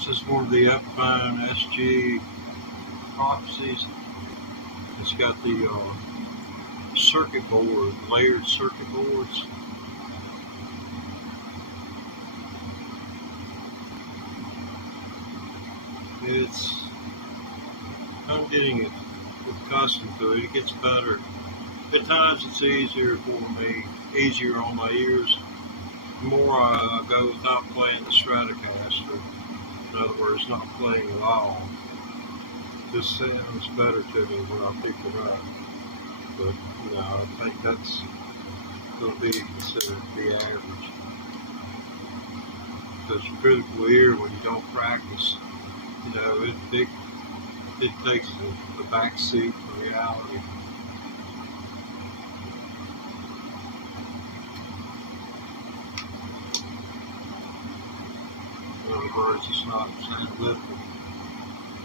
This is one of the Epiphone SG Prophecies. It's got the circuit board, layered circuit boards. I'm getting accustomed to it. It gets better. At times it's easier for me, easier on my ears. The more I go without playing the Stratocaster, in other words, not playing at all, this sounds better to me when I pick it up. But, I think that's going to be considered the average. Because your critical ear, when you don't practice, it takes the back seat for reality. In other words, it's not analytical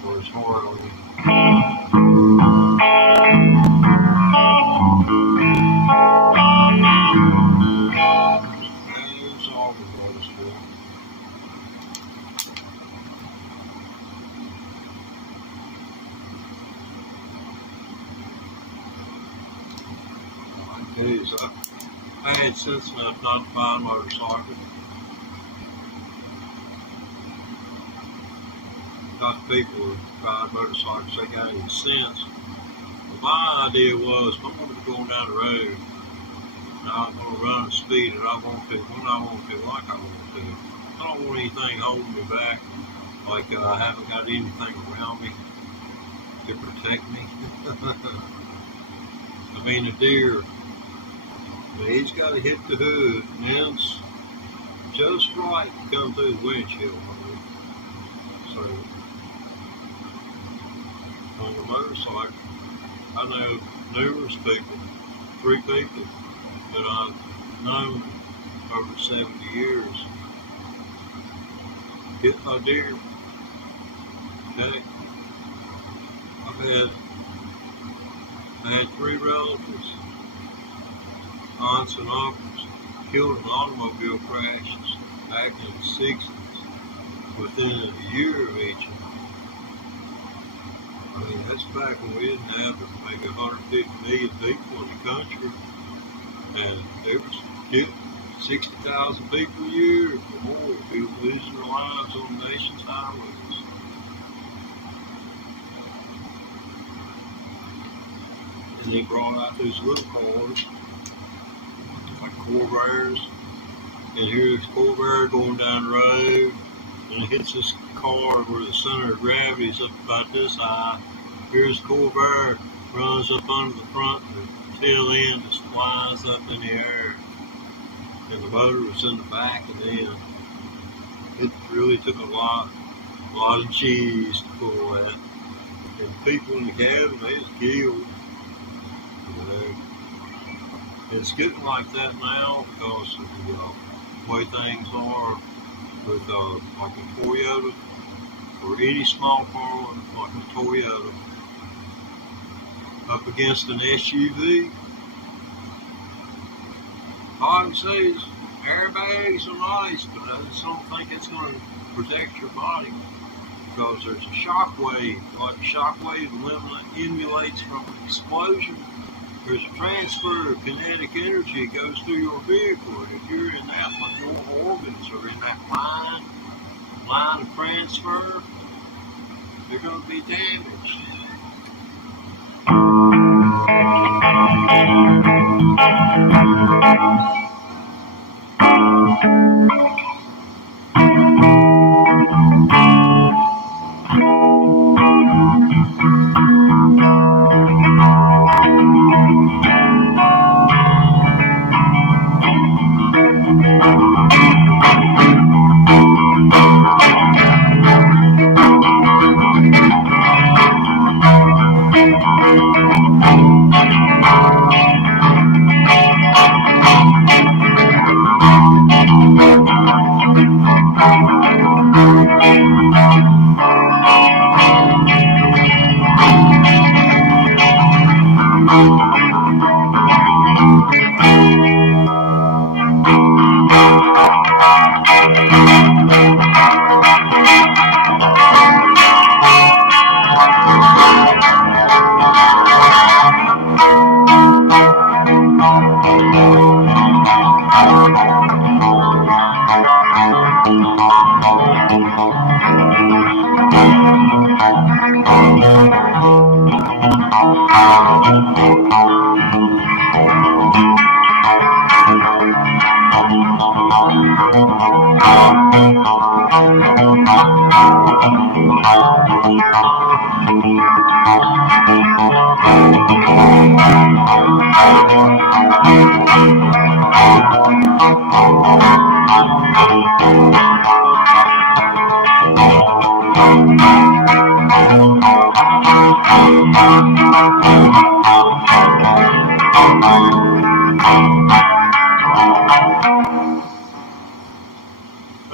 or it's hard on you. That's all the notice for. I had sense enough not to buy a motorcycle. Not people who ride motorcycles, they got any sense. But my idea was, if I'm going to be going down the road, and I'm going to run the speed that I want to, when I want to, like I want to. I don't want anything holding me back, like I haven't got anything around me to protect me. I mean, a deer, he's got to hit the hood, and then it's just right to come through the windshield. So, on the motorcycle, I know numerous people, 3 people that I've known over 70 years, hit my deer. Okay? I had 3 relatives, aunts and uncles, killed in automobile crashes back in the 60s, within a year of each other. I mean, that's back when we didn't have maybe 150 million people in the country, and there was 60,000 people a year or more people losing their lives on the nation's highways. And they brought out these little cars, like Corvairs, and here's Corvair going down the road, and it hits this car where the center of gravity is up about this high. Here's Corvair, runs up under the front, and the tail end just flies up in the air. And the motor was in the back and then. It really took a lot of cheese to pull that. And the people in the cabin, they was killed. It's getting like that now because of the way things are with like a Toyota or any small car like a Toyota up against an SUV. All I can say is airbags are nice, but I just don't think it's going to protect your body because there's a shock wave, like a shock wave emulates from an explosion. There's a transfer of kinetic energy that goes through your vehicle, and if you're in that, like your organs are in that line of transfer, they're going to be damaged.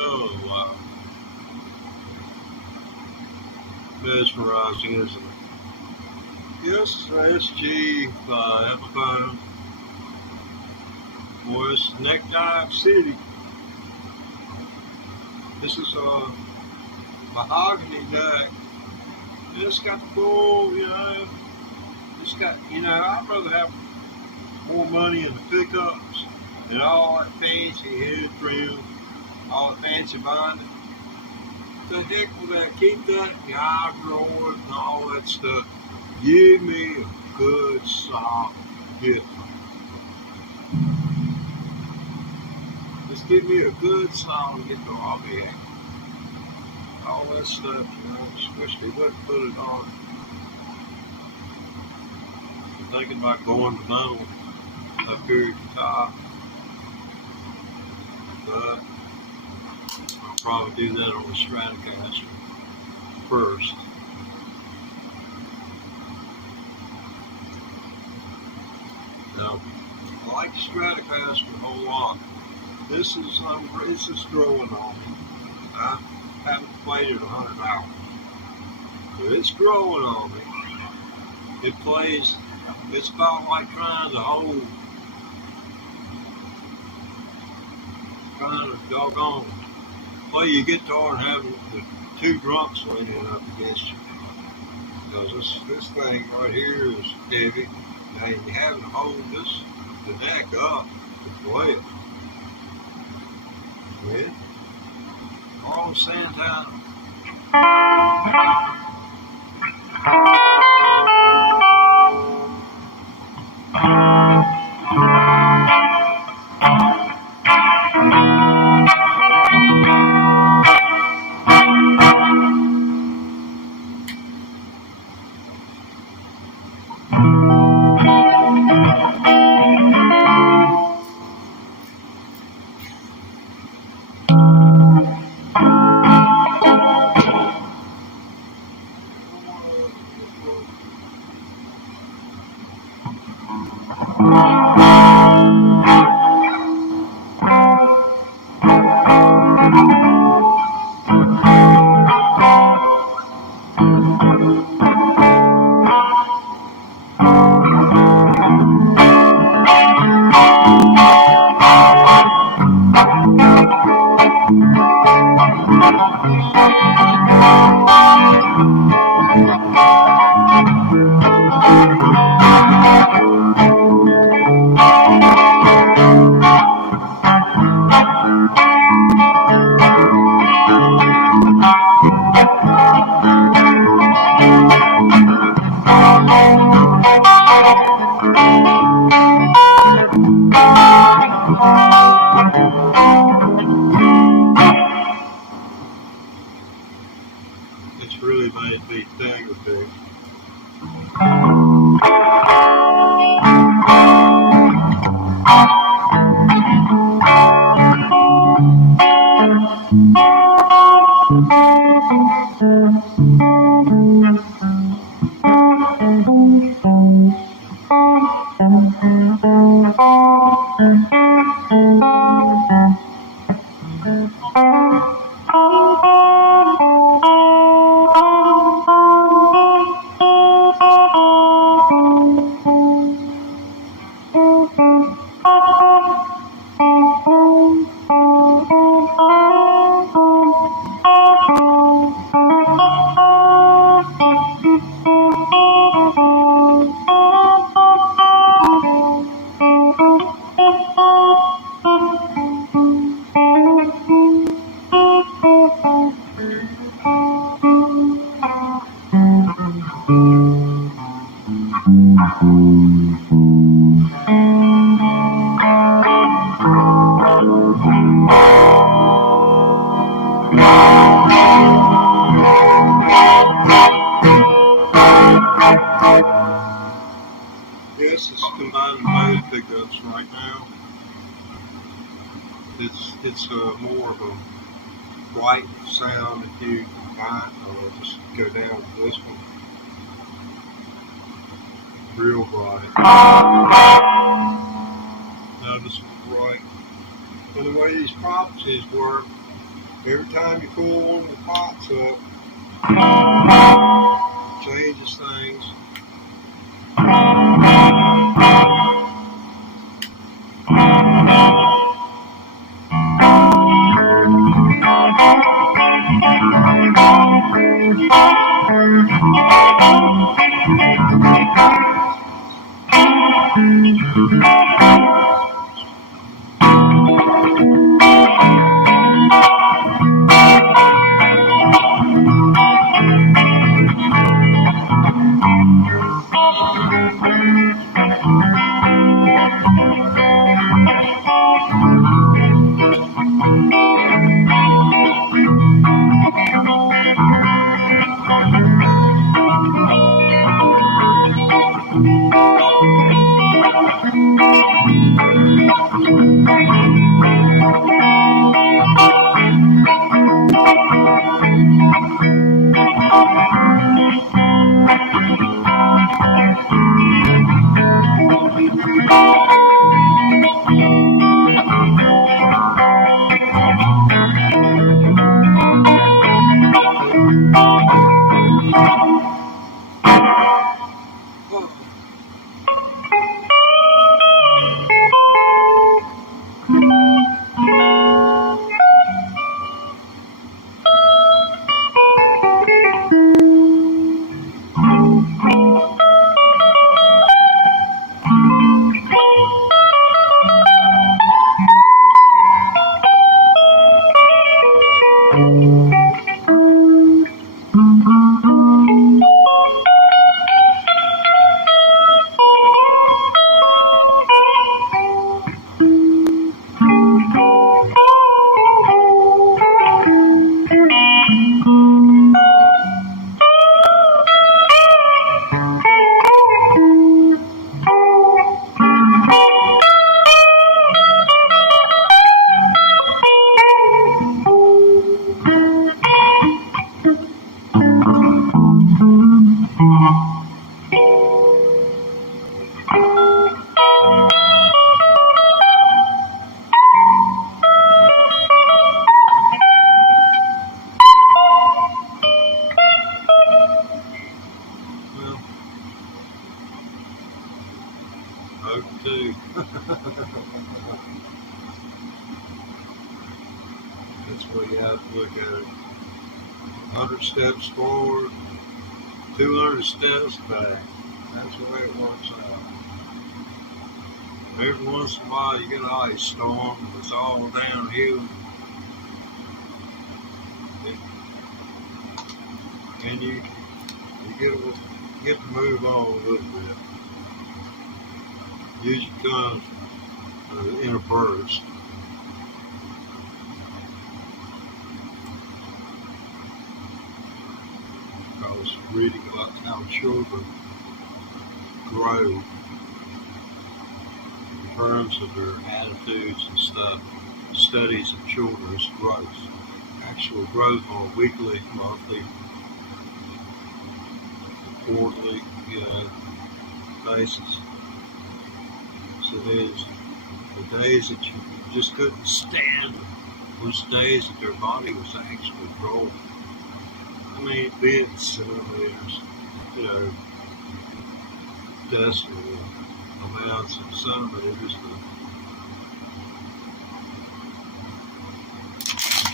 Oh, wow. Mesmerizing, isn't it? Yes, SG Epiphone. Boy, it's Necktie City. This is a mahogany deck. It's got the full, it's got, I'd rather have more money in the pickups and all that fancy head trim, all that fancy binding. The heck with that, keep that in the eye drawer and all that stuff. Give me a good soft guitar. Just give me a good solid guitar. I'll be happy. All that stuff, just wish they wouldn't put it on. I'm thinking about going to metal up here at the top. But I'll probably do that on the Stratocaster first. Now, I like the Stratocaster a whole lot. This is growing on me. I haven't played it 100 hours. But it's growing on me. It plays, it's about like trying to doggone play your guitar and having the two drunks leaning up against you. Because this thing right here is heavy. Now you having to hold the neck up to play it. Yeah. All Santana. It's really made me think of things. This is combined mode pickups right now. It's more of a white sound if you might, or just go down to this one. Real bright. Notice bright. And the way these props work, every time you pull one of the props up, changes things. Too. That's the way you have to look at it. 100 steps forward, 200 steps back. That's the way it works out. Every once in a while you get an ice storm, it's all downhill. And you get to move on a little bit. Usually comes in a burst. I was reading about how children grow in terms of their attitudes and stuff. Studies of children's growth, actual growth on a weekly, monthly, quarterly basis. So there's the days that you just couldn't stand them, those days that their body was actually growing. I mean, be it centimeters, decimal amounts of centimeters, but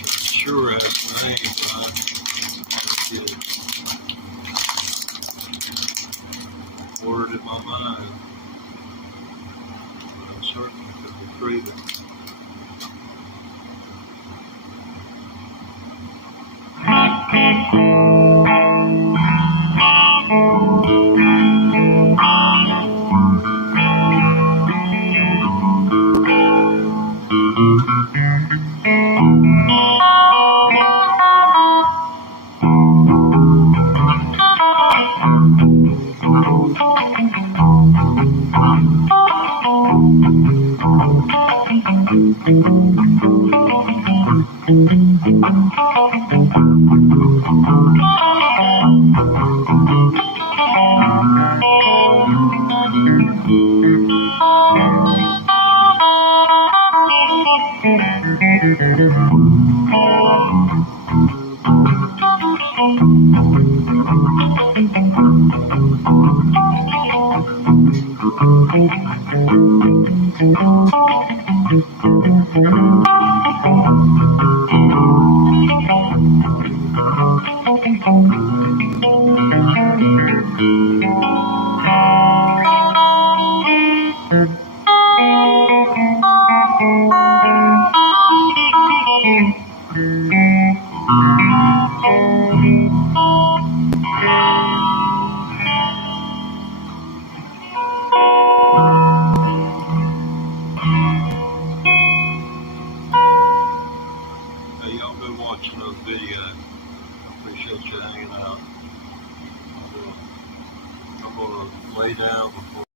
sure as name, I get a word in my mind. Certainly could retrieve it. Hey, y'all been watching the video. Appreciate you hanging out. I'm gonna lay down before